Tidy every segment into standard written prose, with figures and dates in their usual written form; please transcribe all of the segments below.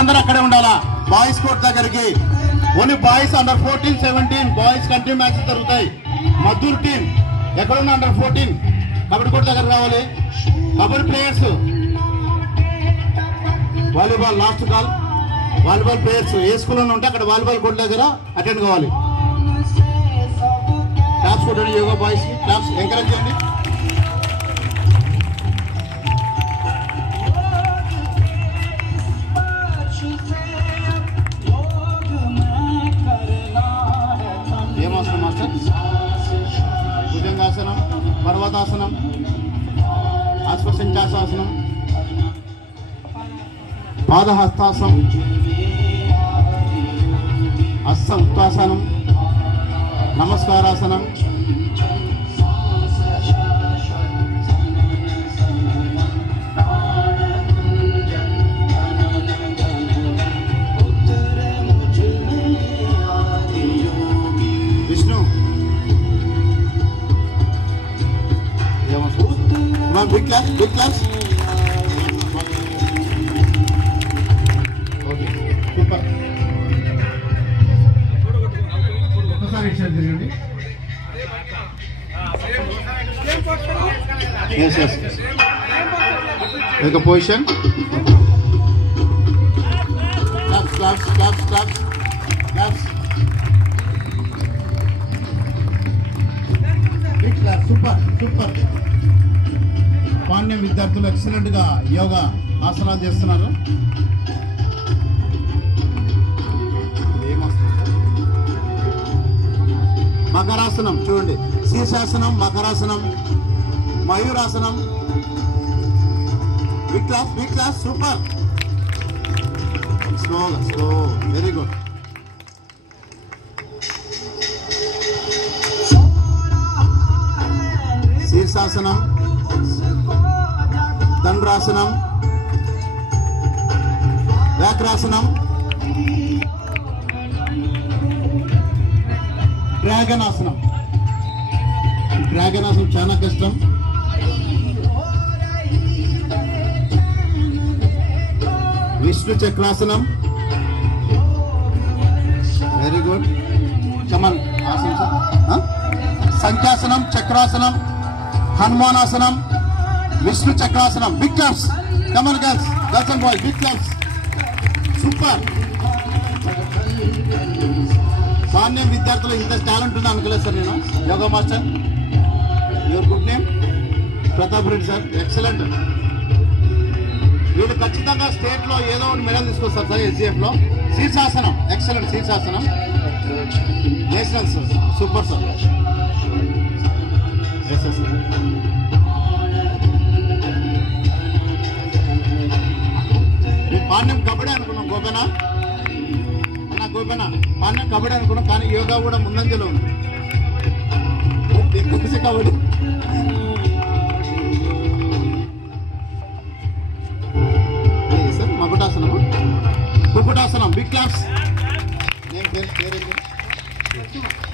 అందరూ అక్కడే ఉండాలా బాయ్స్ కోర్ట్ దగ్గరికి. Only boys under 14, 17 boys country matches జరుగుతాయి. మద్దూరు టీం ఎక్కడున్నా అండర్ 14 కబడ్డీ కోర్ట్ దగ్గర రావాలి. Kabaddi players volleyball last call. Volleyball players ఏ స్కూల్లో ఉంటే అక్కడ వాలీబాల్ కోర్ట్ దగ్గర అటెండ్ కావాలి. క్లాప్స్ కొట్టండి యోగా బాయ్స్ కి, క్లాప్స్ ఎంకరేజ్ చేయండి. ఏమాసనం మాస్టర్? భుజంగాసనం, పర్వతాసనం, అశ్వసించాసనం, పాదహస్తాసనం, హస్త ఉత్తాసనం, నమస్కారాసనం, Vishnu big claps, big claps. Okay super. ఒకసారి తిరగండి. Yes yes position. Claps claps claps claps claps. Big claps. Super super. Pandyam విద్యార్థులు ఎక్సలెంట్ గా యోగా ఆసనాలు చేస్తున్నారు. మకరాసనం చూడండి. శీర్షాసనం, మకరాసనం, మయూరాసనం. Big claps, big claps. Super. స్లోగా, స్లో. Very good. శీర్షాసనం, దండ్రాసనం, వ్యాఘ్రాసనం, డ్రాగన్ ఆసనం. డ్రాగన్ ఆసనం చాలా కష్టం. విష్ణు చక్రాసనం. Very good. కమన్ ఆసనం. సంఖ్యాసనం, చక్రాసనం, హనుమానాసనం, విష్ణు చక్రాసనం. Big claps. Come on girls, girls and boys, big claps. Super. Pandyam విద్యార్థులు ఇంత టాలెంట్ ఉందా అనుకోలేదు సార్ నేను. Yoga master, your good name? Pratap Reddy sir, excellent. వీళ్ళు ఖచ్చితంగా స్టేట్ లో ఏదో ఒకటి మెడల్ తీసుకొస్తారు సార్. SGF లో శీర్షాసనం ఎక్సలెంట్. శీర్షాసనం nationals. Super sir. Yes yes. Pandyam kabaddi అనుకున్నాం. గోపెనా గోపెనా పాండ్యం కబడ్డీ అనుకున్నాం, కానీ యోగా కూడా ముందంజలో ఉంది. కబడ్డీ. సార్ మకుటాసనం, కుకుటాసనం. Big claps.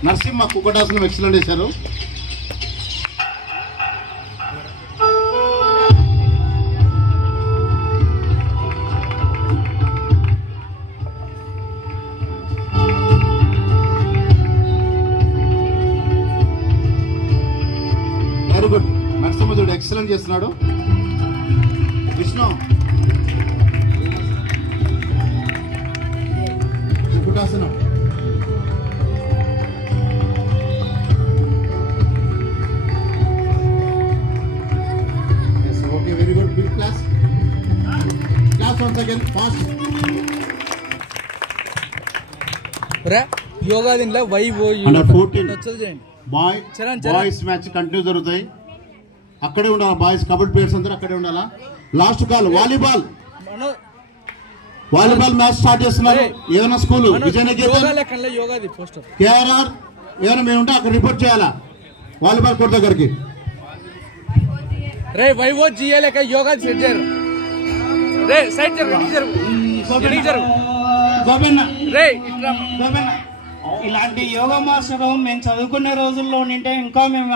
నరసింహ కుకుటాసనం ఎక్సలెంట్ చేశారు. Very good. నరసింహ చూడు ఎక్సలెంట్ చేస్తున్నాడు. విష్ణు కుకుటాసనం. Okay very good. Big claps. Claps once again fast. Yoga దీనిలో అండర్ 14 బాయ్స్ మ్యాచ్ కంటిన్యూ జరుగుతాయి. అక్కడే ఉండాలా బాయ్స్. కబడ్డీ ప్లేయర్స్ అందరూ అక్కడే ఉండాలా. Last call volleyball. Volleyball match start చేస్తున్నారు. ఏదైనా స్కూల్ విజయనగరం, KRR ఏమైనా మేము ఉంటే అక్కడ రిపోర్ట్ చేయాలా వాలీబాల్ కోర్ట్ దగ్గరికి. రే వైవో జియలేక యోగా సెట్ చేయరు. రే సైడ్ జరుగు. రే ఇలాంటి యోగా మాస్టర్ మేము చదువుకునే రోజుల్లో ఉంటే ఇంకా మేము